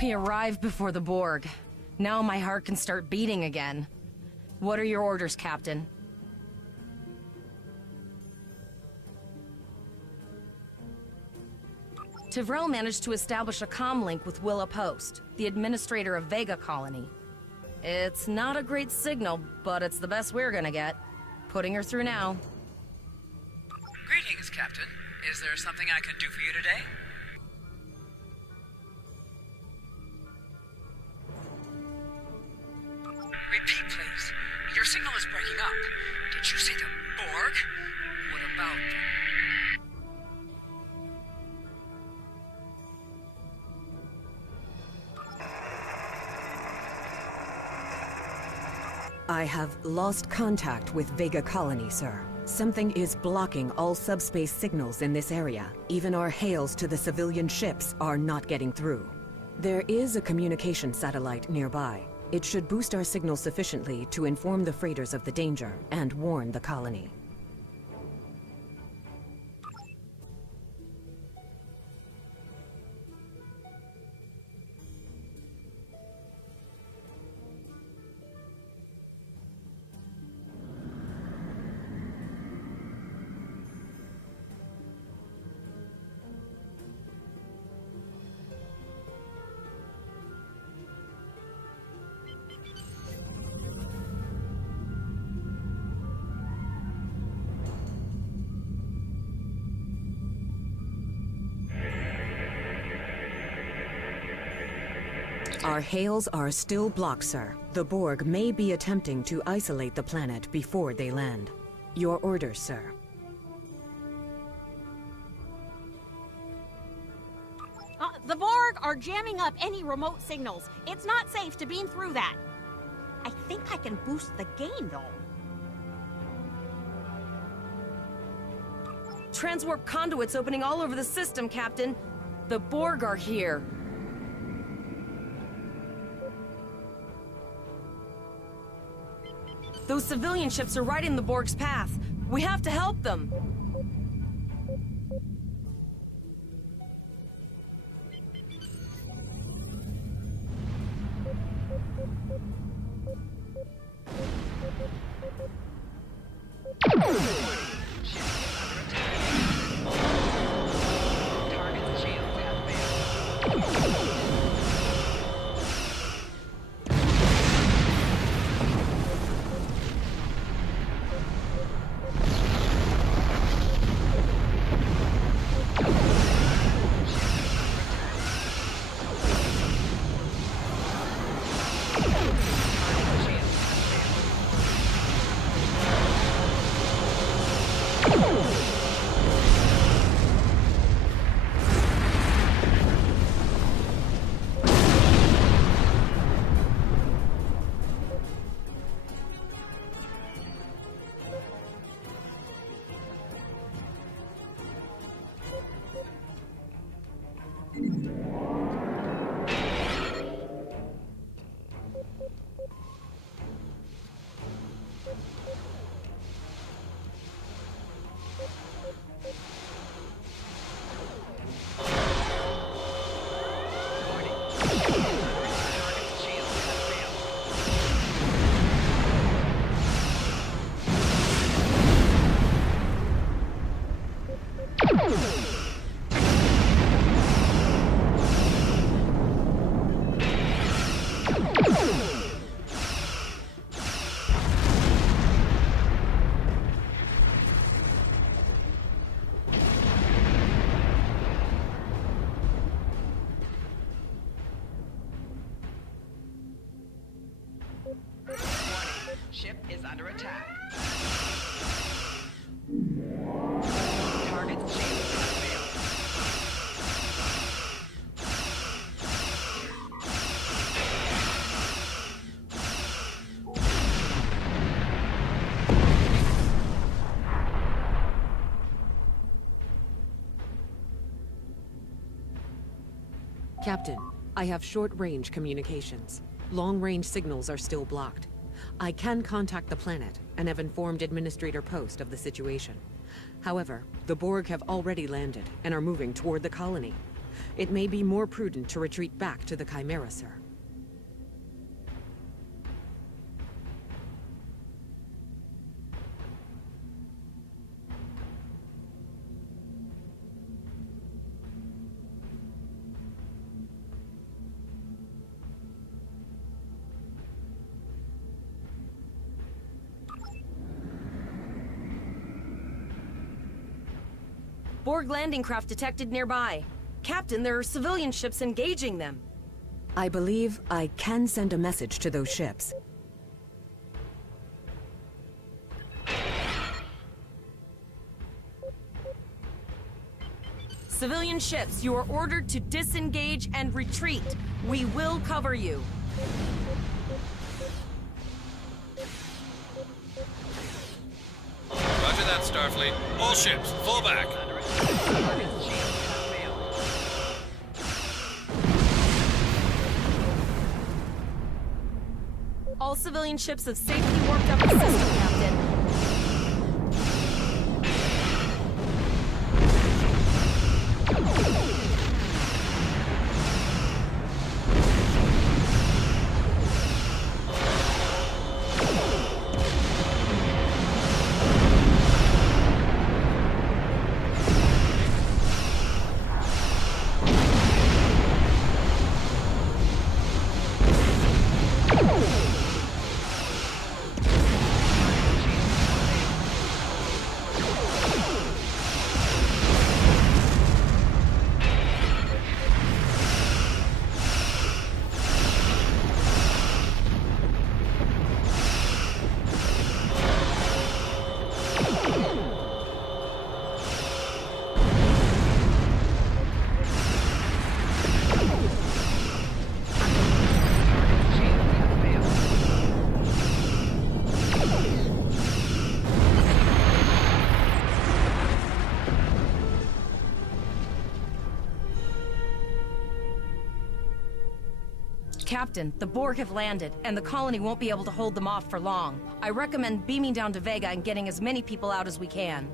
We arrived before the Borg. Now my heart can start beating again. What are your orders, Captain? Tivrel managed to establish a comm link with Willa Post, the administrator of Vega Colony. It's not a great signal, but it's the best we're gonna get. Putting her through now. Greetings, Captain. Is there something I can do for you today? Repeat, please. Your signal is breaking up. Did you say the Borg? What about them? I have lost contact with Vega Colony, sir. Something is blocking all subspace signals in this area. Even our hails to the civilian ships are not getting through. There is a communication satellite nearby. It should boost our signal sufficiently to inform the freighters of the danger and warn the colony. Our hails are still blocked, sir. The Borg may be attempting to isolate the planet before they land. Your orders, sir. The Borg are jamming up any remote signals. It's not safe to beam through that. I think I can boost the gain, though. Transwarp conduits opening all over the system, Captain. The Borg are here. Those civilian ships are right in the Borg's path. We have to help them. Ship is under attack. Target's shield has failed. Captain, I have short-range communications. Long-range signals are still blocked. I can contact the planet and have informed Administrator Post of the situation. However, the Borg have already landed and are moving toward the colony. It may be more prudent to retreat back to the Chimera, sir. Borg landing craft detected nearby. Captain, there are civilian ships engaging them. I believe I can send a message to those ships. Civilian ships, you are ordered to disengage and retreat. We will cover you. Roger that, Starfleet. All ships, fall back. All civilian ships have safely warped up the system, Captain. Captain, the Borg have landed, and the colony won't be able to hold them off for long. I recommend beaming down to Vega and getting as many people out as we can.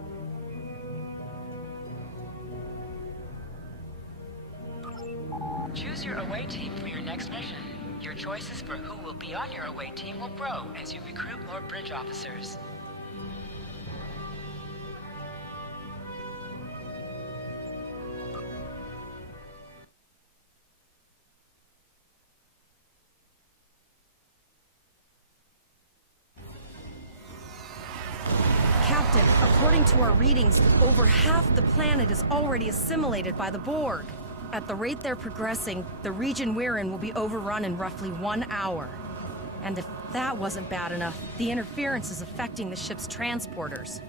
Choose your away team for your next mission. Your choices for who will be on your away team will grow as you recruit more bridge officers. Captain, according to our readings, over half the planet is already assimilated by the Borg. At the rate they're progressing, the region we're in will be overrun in roughly 1 hour. And if that wasn't bad enough, the interference is affecting the ship's transporters.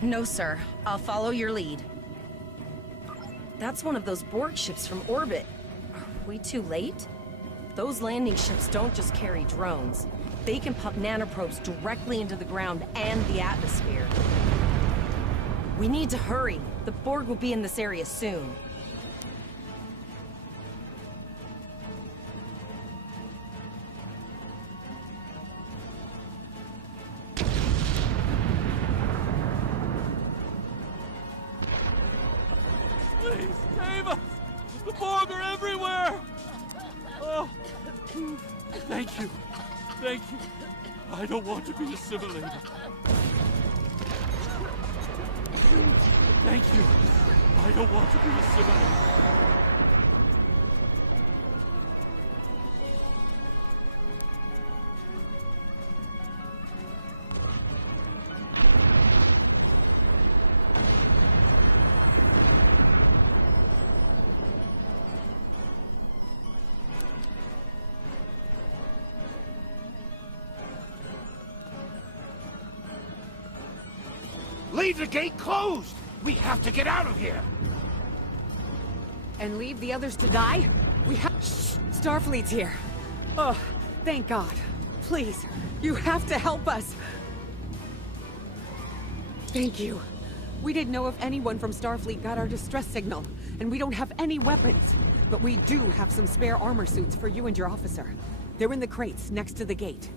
No, sir. I'll follow your lead. That's one of those Borg ships from orbit. Are we too late? Those landing ships don't just carry drones. They can pump nanoprobes directly into the ground and the atmosphere. We need to hurry. The Borg will be in this area soon. Please, save us! The Borg are everywhere! Oh, thank you. Thank you. I don't want to be assimilated. Thank you. I don't want to be assimilated. Leave the gate closed! We have to get out of here! And leave the others to die? We have... Starfleet's here. Oh, thank God. Please, you have to help us. Thank you. We didn't know if anyone from Starfleet got our distress signal, and we don't have any weapons. But we do have some spare armor suits for you and your officer. They're in the crates next to the gate.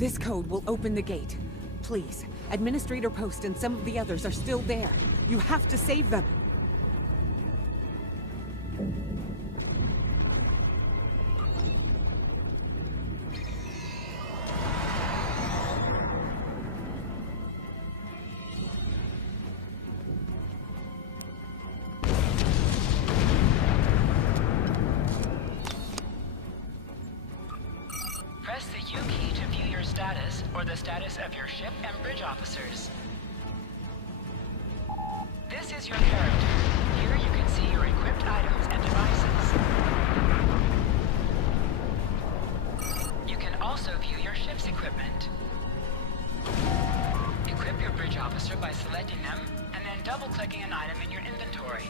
This code will open the gate. Please, Administrator Post and some of the others are still there. You have to save them. Press the U key to view your status, or the status of your ship and bridge officers. This is your character. Here you can see your equipped items and devices. You can also view your ship's equipment. Equip your bridge officer by selecting them, and then double-clicking an item in your inventory.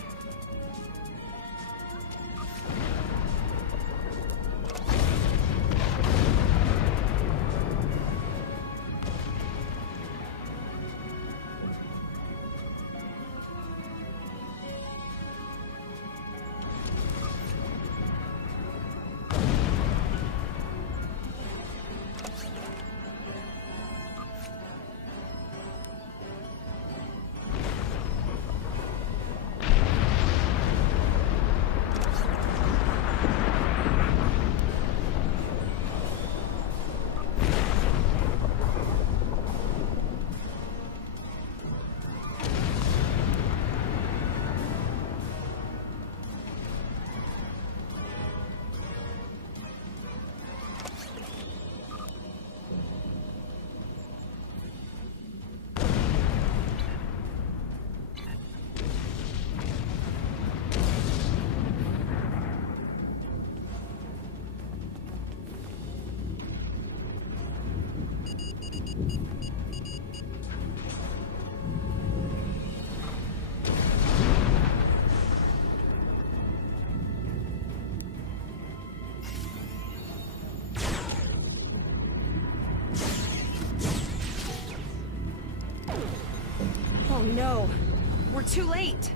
Oh no! We're too late!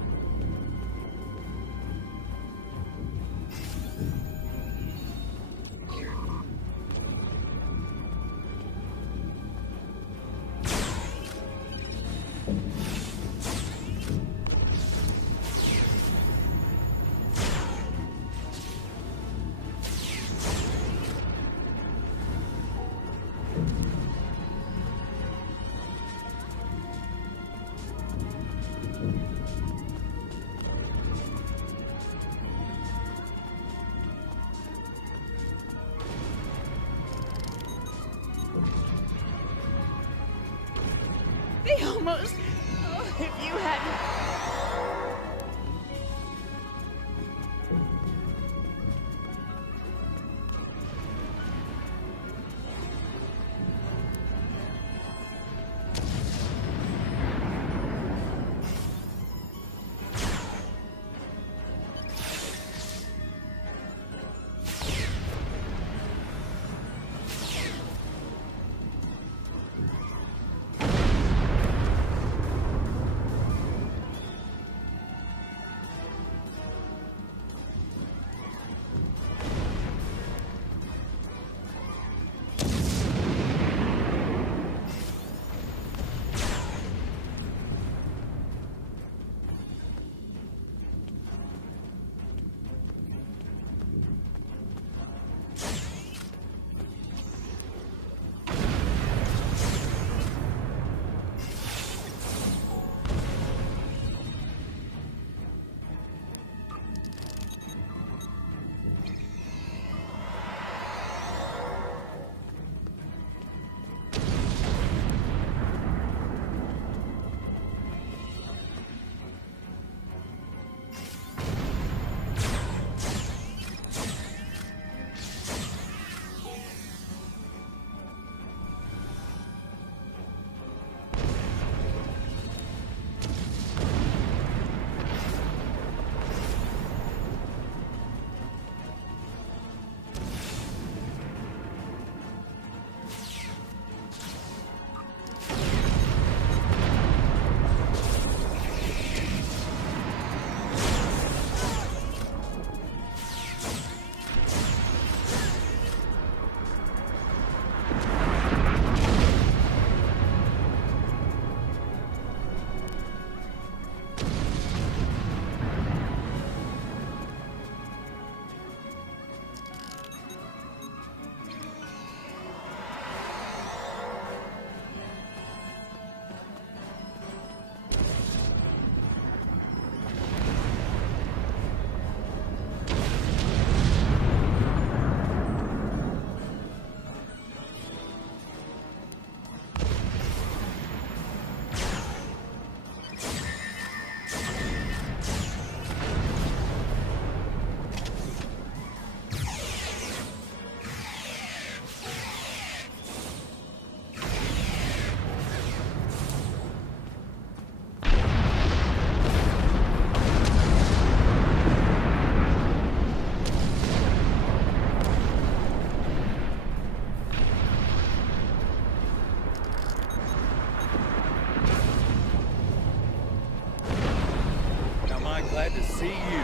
glad to see you.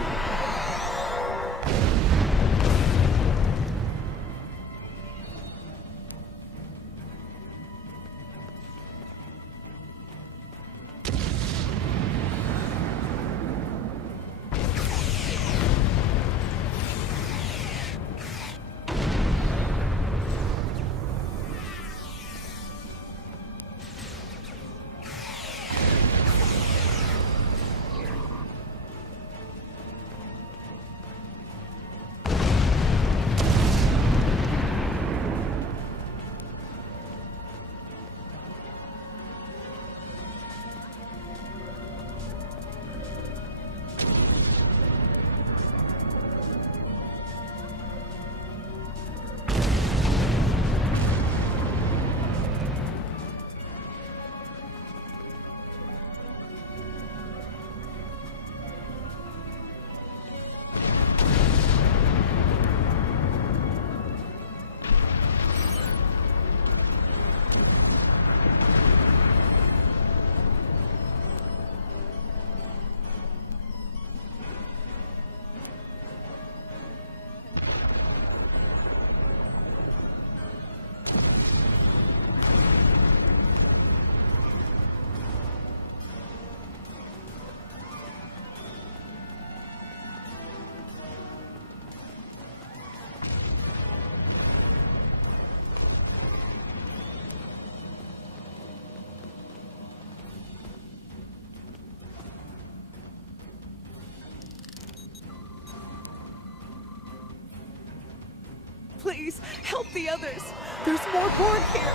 Please, help the others. There's more Borg here.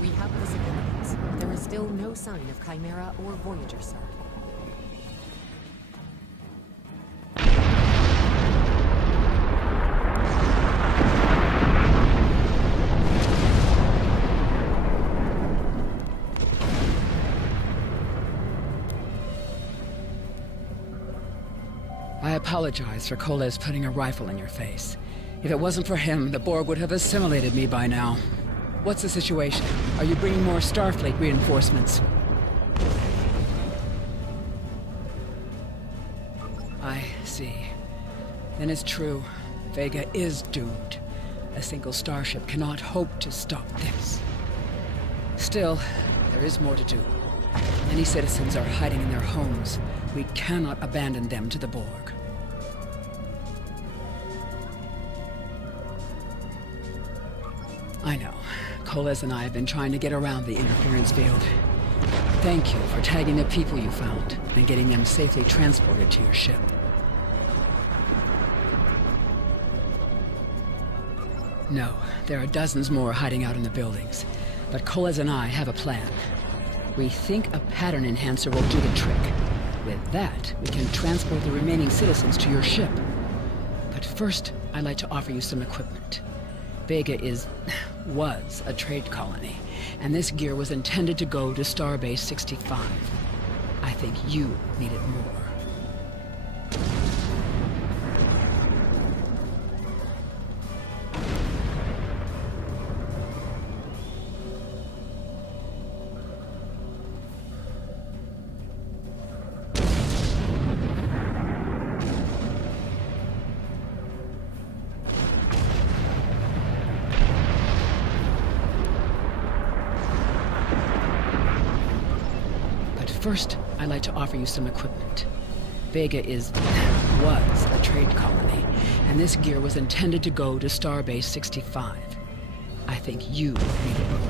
We have the civilians. There is still no sign of Chimera or Voyager, sir. I apologize for Koles putting a rifle in your face. If it wasn't for him, the Borg would have assimilated me by now. What's the situation? Are you bringing more Starfleet reinforcements? I see. Then it's true. Vega is doomed. A single starship cannot hope to stop this. Still, there is more to do. Many citizens are hiding in their homes. We cannot abandon them to the Borg. I know. Koles and I have been trying to get around the interference field. Thank you for tagging the people you found and getting them safely transported to your ship. No, there are dozens more hiding out in the buildings. But Koles and I have a plan. We think a pattern enhancer will do the trick. With that, we can transport the remaining citizens to your ship. But first, I'd like to offer you some equipment. Vega was a trade colony, and this gear was intended to go to Starbase 65. I think you need it more. First, I'd like to offer you some equipment. Vega was a trade colony, and this gear was intended to go to Starbase 65. I think you need it more.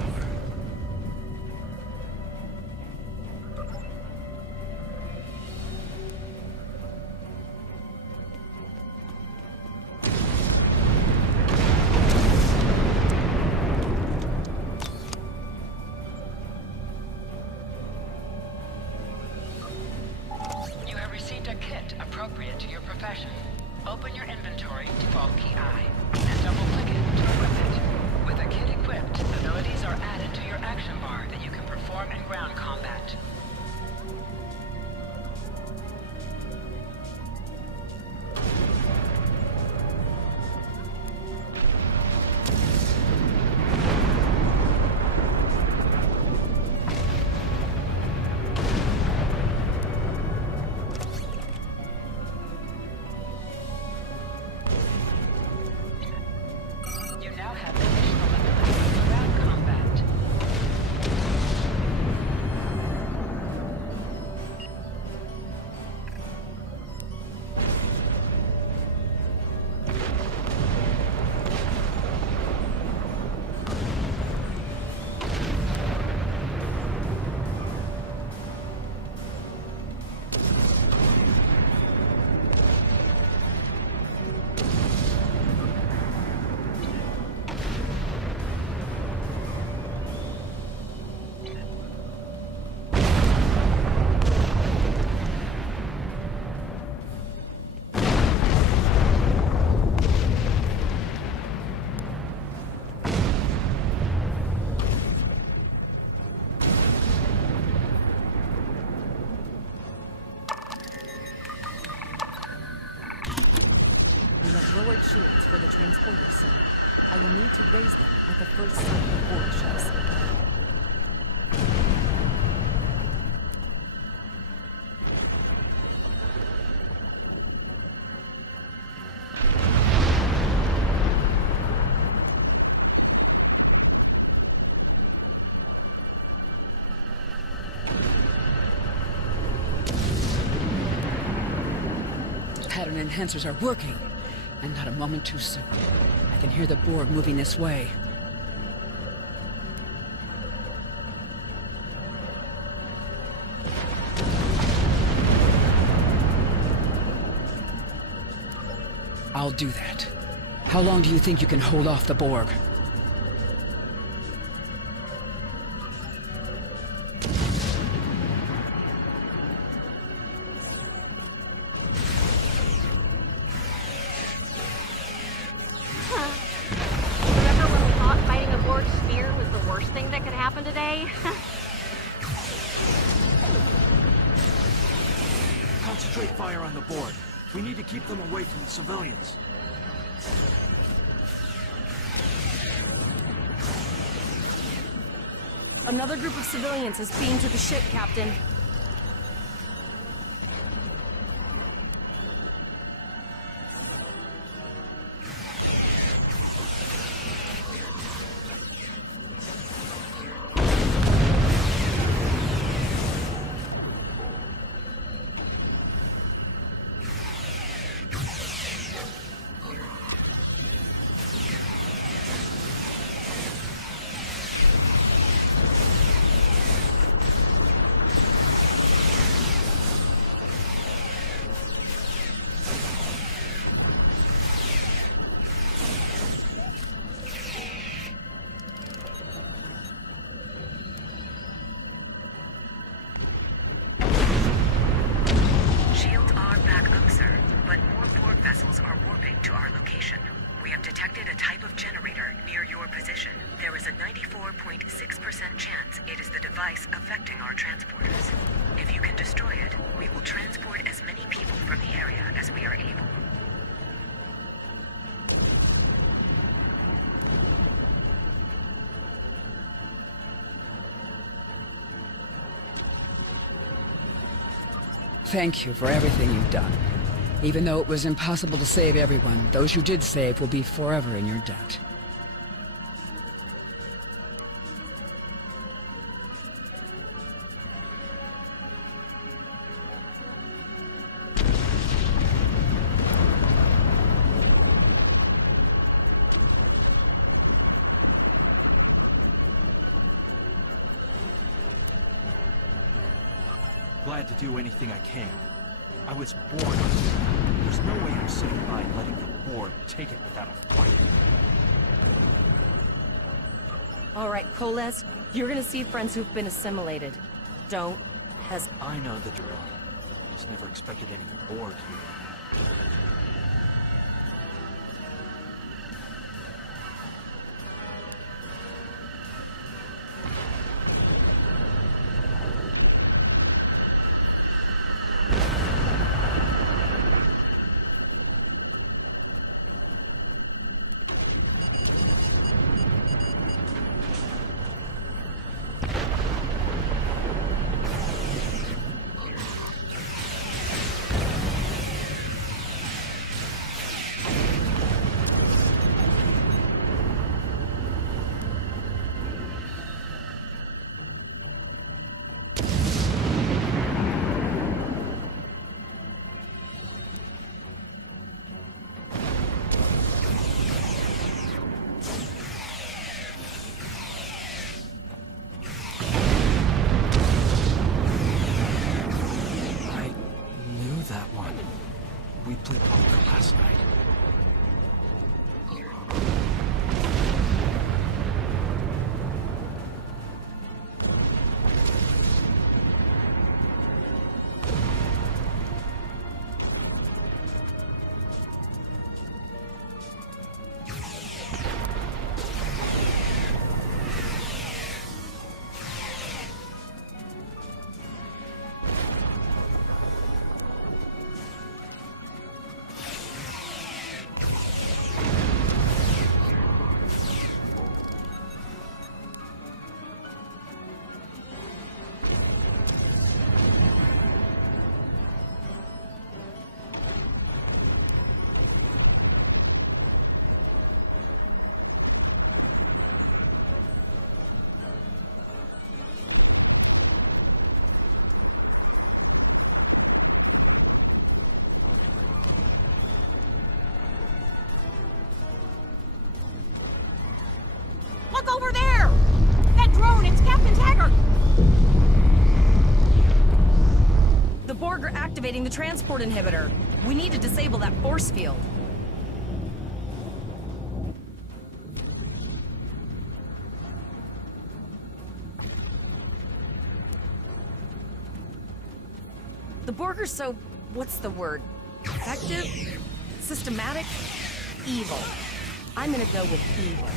Appropriate to your profession. Open your inventory, default key I, and double-click it to equip it. With a kit equipped, abilities are added to your action bar that you can perform in ground combat. lowered shields for the transporters, sir. I will need to raise them at the first sign of board ships. Pattern enhancers are working, and not a moment too soon. I can hear the Borg moving this way. I'll do that. How long do you think you can hold off the Borg? Remember when we thought fighting a Borg sphere was the worst thing that could happen today? Concentrate fire on the Borg. We need to keep them away from the civilians. Another group of civilians has beamed to the ship, Captain. Shields are back up, sir, but more Borg vessels are warping to our location. We have detected a type of generator near your position. There is a 94.6% chance it is the device affecting our transporters. If you can destroy it, we will transport as many people from the area as we are able. Thank you for everything you've done. Even though it was impossible to save everyone, those you did save will be forever in your debt. Glad to do anything I can. I was born on this. There's no way I'm sitting by and letting the Borg take it without a fight. All right, Koles, you're gonna see friends who've been assimilated. Don't hesitate. I know the drill. Just never expected any Borg here. We played poker last night. activating the transport inhibitor. We need to disable that force field. The Borg are so... what's the word? Effective? Systematic? Evil. I'm gonna go with evil.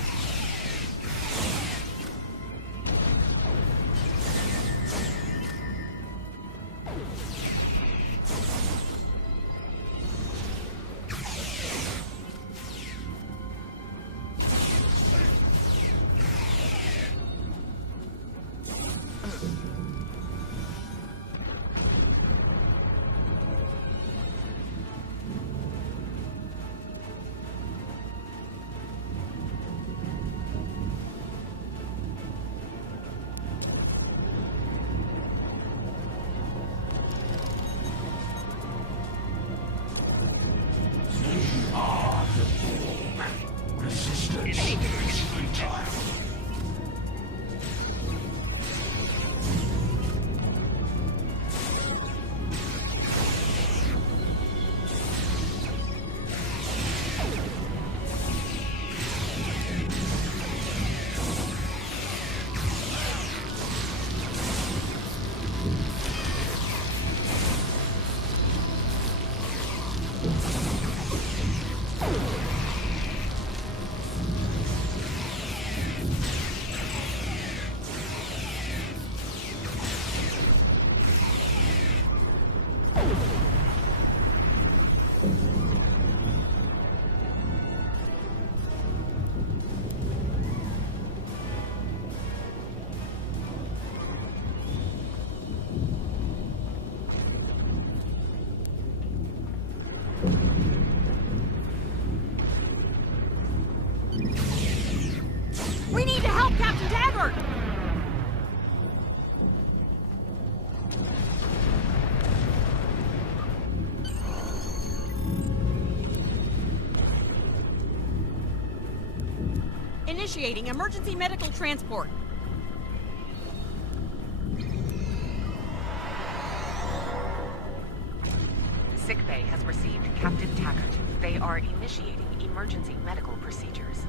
We need to help Captain Taggart! Initiating emergency medical transport. Sickbay has received Captain Taggart. They are initiating emergency medical procedures.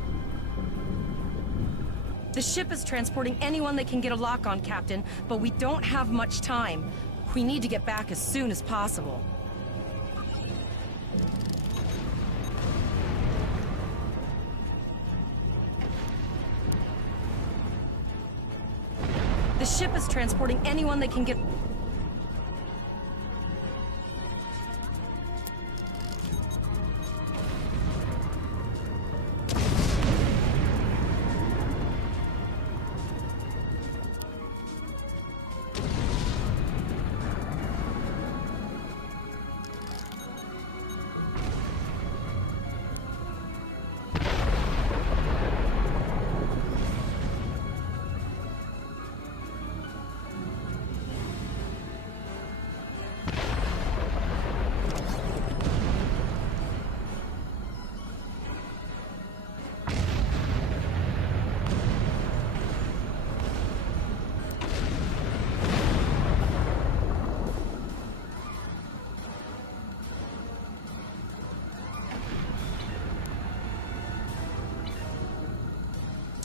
The ship is transporting anyone they can get a lock on, Captain, but we don't have much time. We need to get back as soon as possible. The ship is transporting anyone they can get...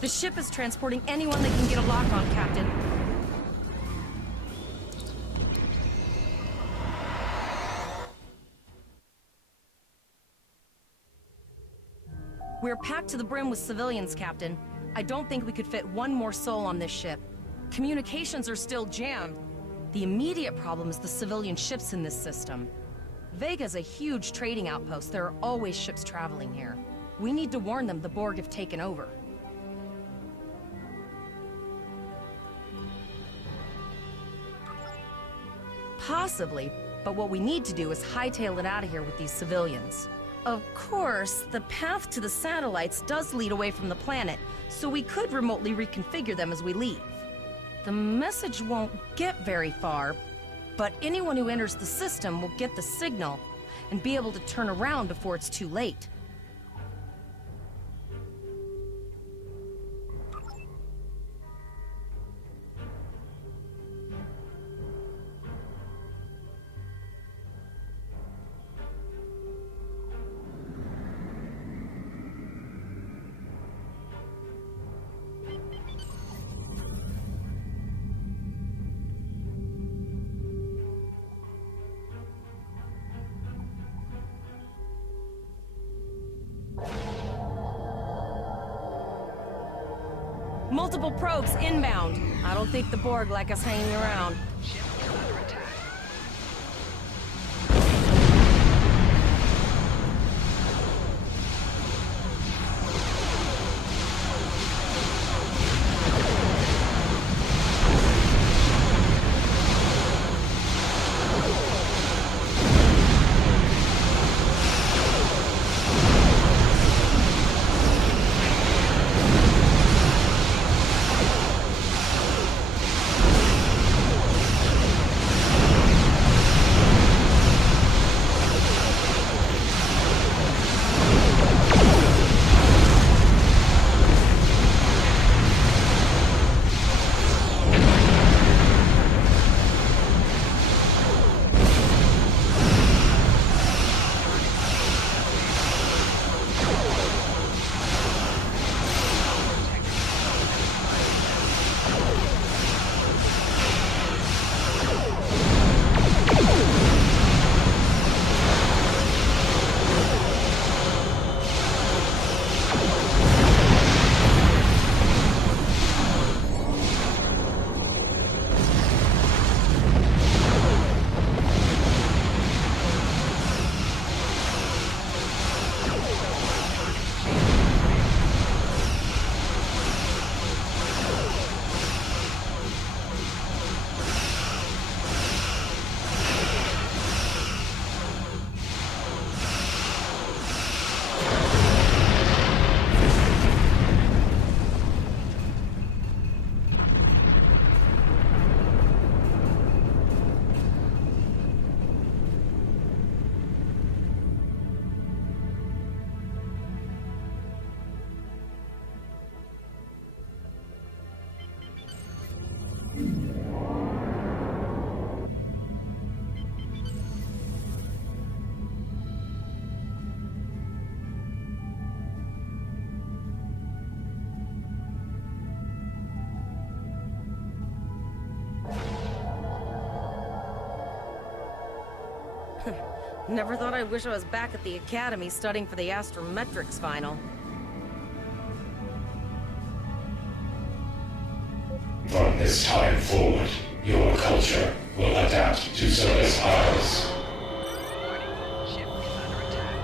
The ship is transporting anyone they can get a lock on, Captain. We're packed to the brim with civilians, Captain. I don't think we could fit one more soul on this ship. Communications are still jammed. The immediate problem is the civilian ships in this system. Vega's a huge trading outpost. There are always ships traveling here. We need to warn them the Borg have taken over. Possibly, but what we need to do is hightail it out of here with these civilians. Of course, the path to the satellites does lead away from the planet, so we could remotely reconfigure them as we leave. The message won't get very far, but anyone who enters the system will get the signal and be able to turn around before it's too late. Multiple probes inbound. I don't think the Borg like us hanging around. Ship is under attack. Never thought I'd wish I was back at the academy studying for the astrometrics final. From this time forward, your culture will adapt to service ours. Warning. Ship is under attack.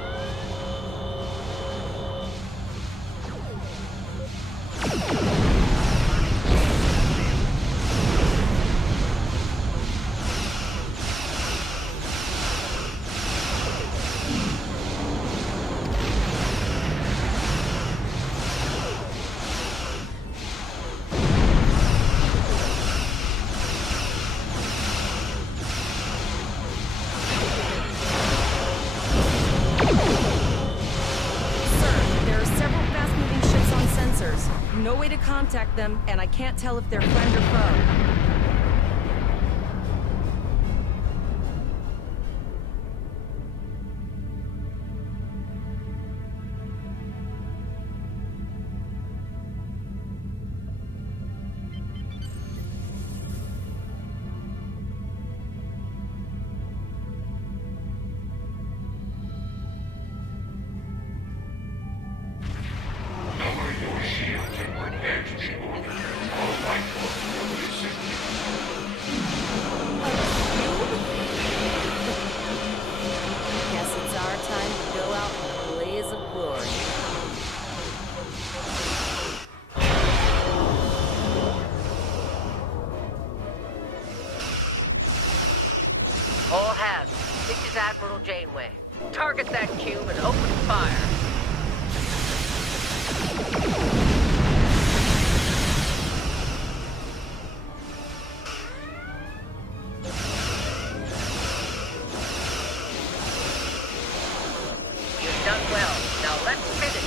No way to contact them, and I can't tell if they're friend or foe. Guess it's our time to go out in a blaze of glory. All hands, this is Admiral Janeway. Target that cube and open fire. You've done well. Now let's finish it.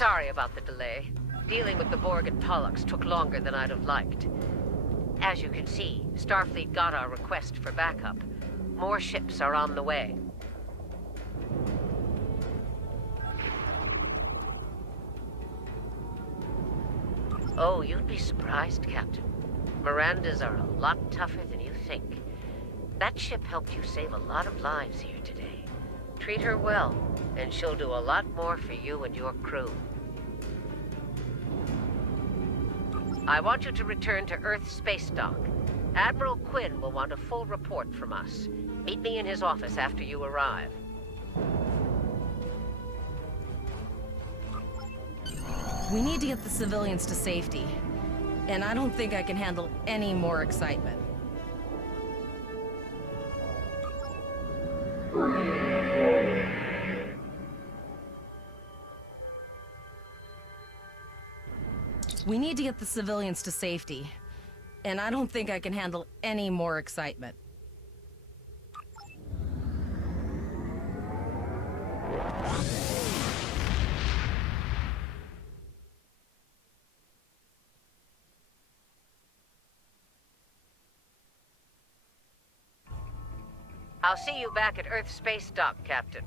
Sorry about the delay. Dealing with the Borg and Pollux took longer than I'd have liked. As you can see, Starfleet got our request for backup. More ships are on the way. Oh, you'd be surprised, Captain. Mirandas are a lot tougher than you think. That ship helped you save a lot of lives here today. Treat her well, and she'll do a lot more for you and your crew. I want you to return to Earth Space Dock. Admiral Quinn will want a full report from us. Meet me in his office after you arrive. We need to get the civilians to safety. And I don't think I can handle any more excitement. We need to get the civilians to safety. And I don't think I can handle any more excitement. I'll see you back at Earth Space Dock, Captain.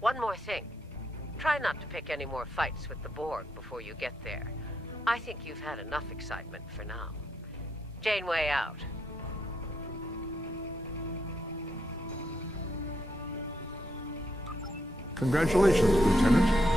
One more thing. Try not to pick any more fights with the Borg before you get there. I think you've had enough excitement for now. Janeway out. Congratulations, Lieutenant.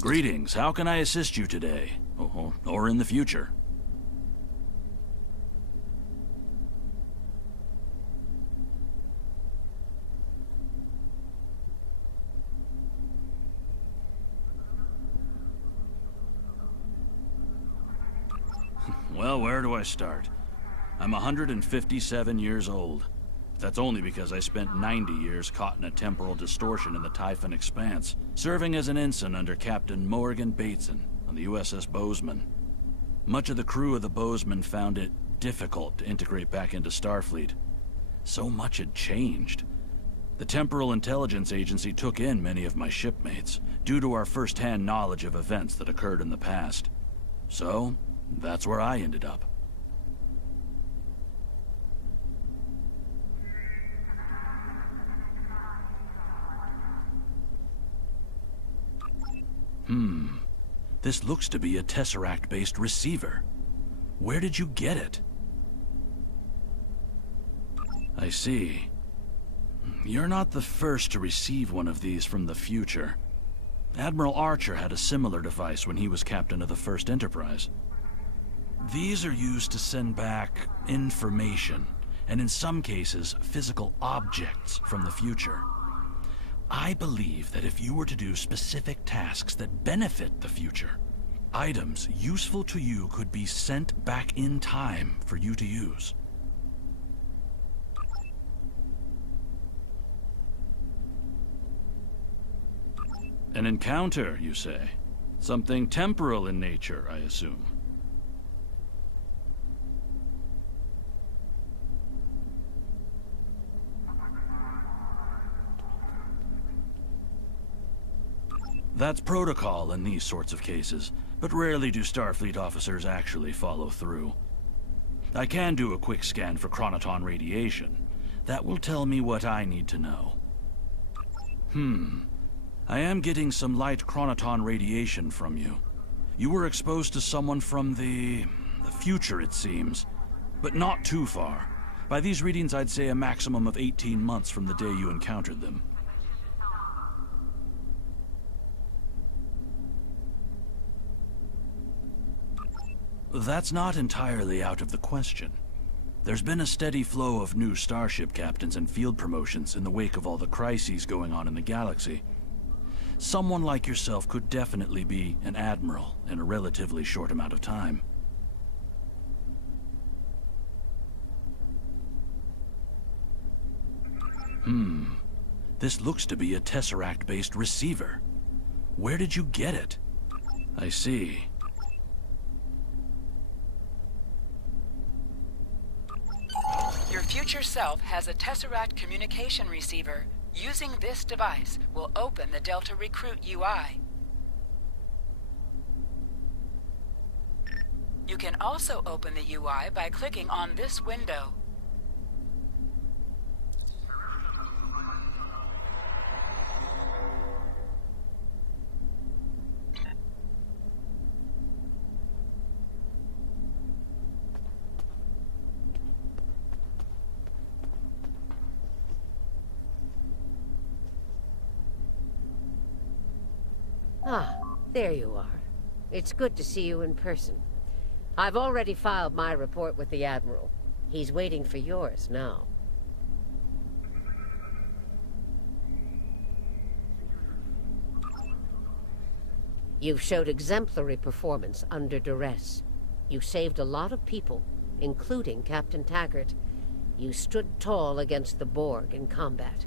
Greetings. How can I assist you today? Or in the future? Well, where do I start? I'm 157 years old. That's only because I spent 90 years caught in a temporal distortion in the Typhon Expanse, serving as an ensign under Captain Morgan Bateson on the USS Bozeman. Much of the crew of the Bozeman found it difficult to integrate back into Starfleet. So much had changed. The Temporal Intelligence Agency took in many of my shipmates, due to our first-hand knowledge of events that occurred in the past. So, that's where I ended up. This looks to be a Tesseract-based receiver. Where did you get it? I see. You're not the first to receive one of these from the future. Admiral Archer had a similar device when he was captain of the First Enterprise. These are used to send back information, and in some cases, physical objects from the future. I believe that if you were to do specific tasks that benefit the future, items useful to you could be sent back in time for you to use. An encounter, you say? Something temporal in nature, I assume. That's protocol in these sorts of cases, but rarely do Starfleet officers actually follow through. I can do a quick scan for chronoton radiation. That will tell me what I need to know. I am getting some light chronoton radiation from you. You were exposed to someone from the future, it seems, but not too far. By these readings, I'd say a maximum of 18 months from the day you encountered them. That's not entirely out of the question. There's been a steady flow of new starship captains and field promotions in the wake of all the crises going on in the galaxy. Someone like yourself could definitely be an admiral in a relatively short amount of time. This looks to be a Tesseract-based receiver. Where did you get it? I see. Your future self has a Tesseract communication receiver. Using this device will open the Delta Recruit UI. You can also open the UI by clicking on this window. Ah, there you are. It's good to see you in person. I've already filed my report with the Admiral. He's waiting for yours now. You've showed exemplary performance under duress. You saved a lot of people, including Captain Taggart. You stood tall against the Borg in combat.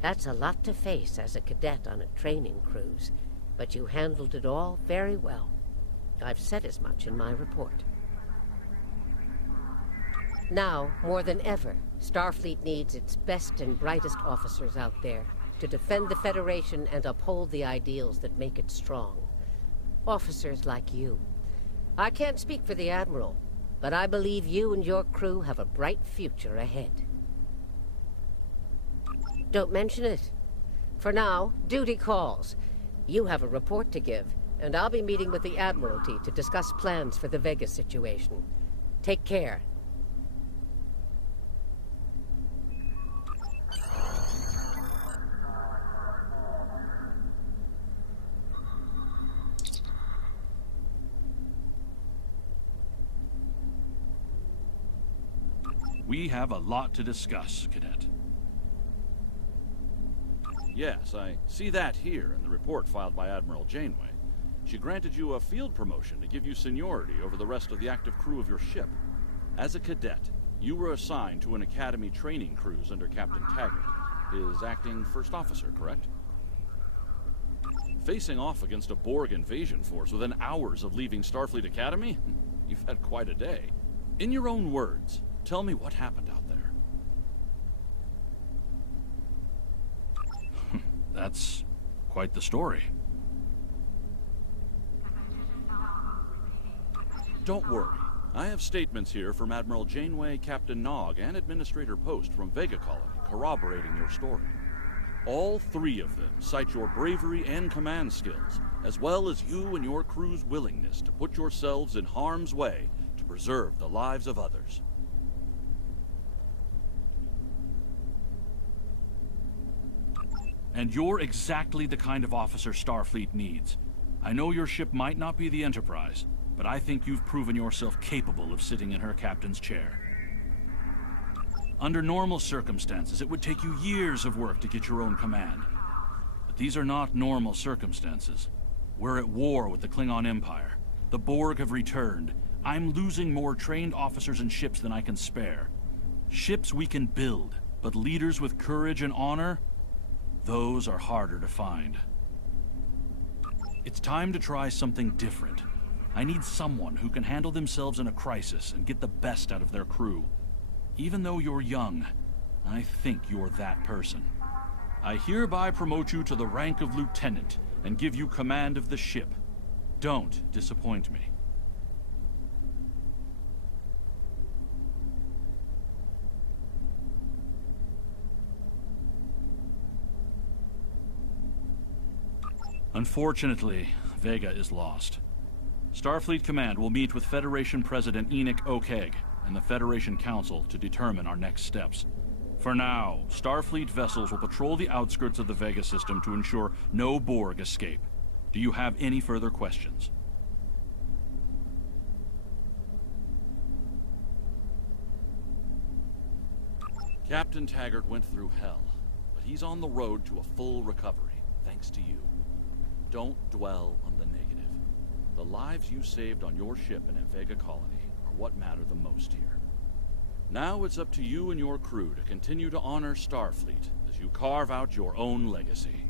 That's a lot to face as a cadet on a training cruise, but you handled it all very well. I've said as much in my report. Now, more than ever, Starfleet needs its best and brightest officers out there to defend the Federation and uphold the ideals that make it strong. Officers like you. I can't speak for the Admiral, but I believe you and your crew have a bright future ahead. Don't mention it. For now, duty calls. You have a report to give, and I'll be meeting with the Admiralty to discuss plans for the Vega situation. Take care. We have a lot to discuss, Cadet. Yes, I see that here in the report filed by Admiral Janeway. She granted you a field promotion to give you seniority over the rest of the active crew of your ship. As a cadet, you were assigned to an Academy training cruise under Captain Taggart, his acting first officer, correct? Facing off against a Borg invasion force within hours of leaving Starfleet Academy? You've had quite a day. In your own words, tell me what happened out there. That's quite the story. Don't worry. I have statements here from Admiral Janeway, Captain Nog, and Administrator Post from Vega Colony corroborating your story. All three of them cite your bravery and command skills, as well as you and your crew's willingness to put yourselves in harm's way to preserve the lives of others. And you're exactly the kind of officer Starfleet needs. I know your ship might not be the Enterprise, but I think you've proven yourself capable of sitting in her captain's chair. Under normal circumstances, it would take you years of work to get your own command. But these are not normal circumstances. We're at war with the Klingon Empire. The Borg have returned. I'm losing more trained officers and ships than I can spare. Ships we can build, but leaders with courage and honor? Those are harder to find. It's time to try something different. I need someone who can handle themselves in a crisis and get the best out of their crew. Even though you're young, I think you're that person. I hereby promote you to the rank of lieutenant and give you command of the ship. Don't disappoint me. Unfortunately, Vega is lost. Starfleet Command will meet with Federation President Enoch Okeg and the Federation Council to determine our next steps. For now, Starfleet vessels will patrol the outskirts of the Vega system to ensure no Borg escape. Do you have any further questions? Captain Taggart went through hell, but he's on the road to a full recovery, thanks to you. Don't dwell on the negative. The lives you saved on your ship and at Vega Colony are what matter the most here. Now it's up to you and your crew to continue to honor Starfleet as you carve out your own legacy.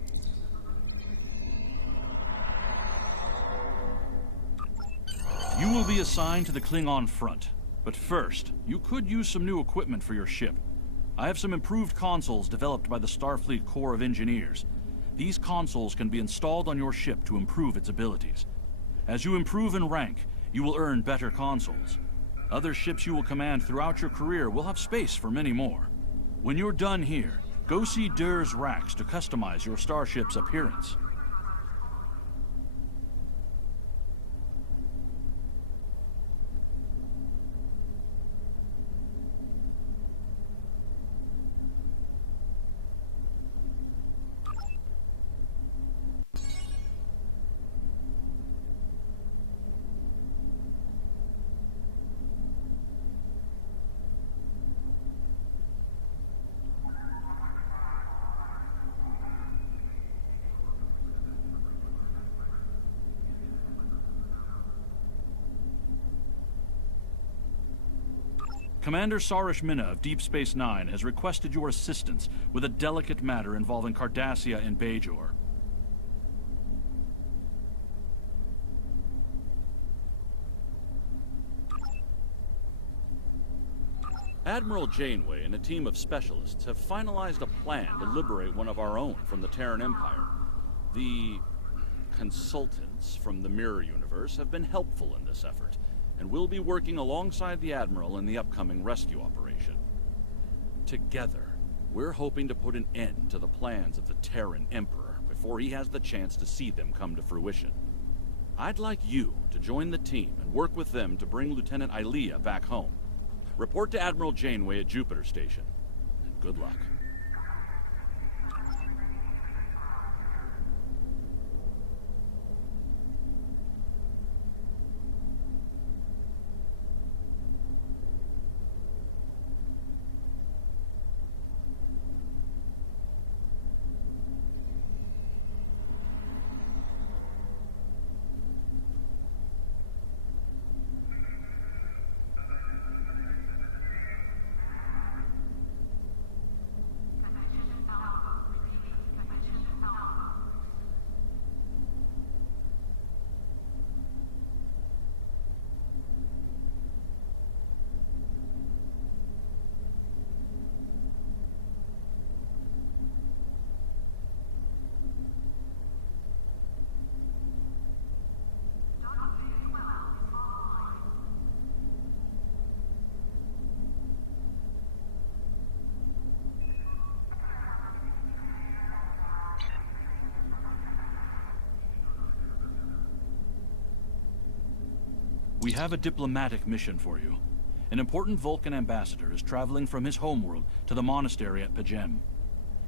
You will be assigned to the Klingon front, but first, you could use some new equipment for your ship. I have some improved consoles developed by the Starfleet Corps of Engineers. These consoles can be installed on your ship to improve its abilities. As you improve in rank, you will earn better consoles. Other ships you will command throughout your career will have space for many more. When you're done here, go see Dur's racks to customize your starship's appearance. Commander Sarish Minna of Deep Space Nine has requested your assistance with a delicate matter involving Cardassia and Bajor. Admiral Janeway and a team of specialists have finalized a plan to liberate one of our own from the Terran Empire. The consultants from the Mirror Universe have been helpful in this effort, and will be working alongside the Admiral in the upcoming rescue operation. Together, we're hoping to put an end to the plans of the Terran Emperor before he has the chance to see them come to fruition. I'd like you to join the team and work with them to bring Lieutenant Ilea back home. Report to Admiral Janeway at Jupiter Station, and good luck. We have a diplomatic mission for you. An important Vulcan ambassador is traveling from his homeworld to the monastery at Pajem.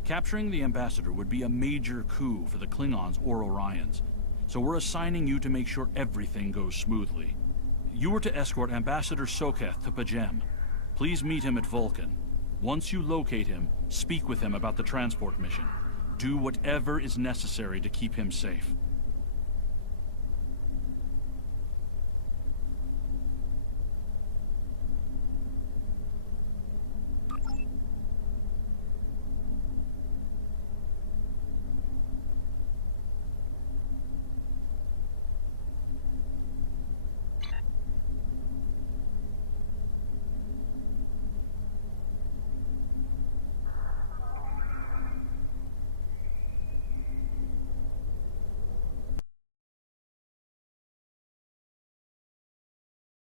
Capturing the ambassador would be a major coup for the Klingons or Orions, so we're assigning you to make sure everything goes smoothly. You are to escort Ambassador Soketh to Pajem. Please meet him at Vulcan. Once you locate him, speak with him about the transport mission. Do whatever is necessary to keep him safe.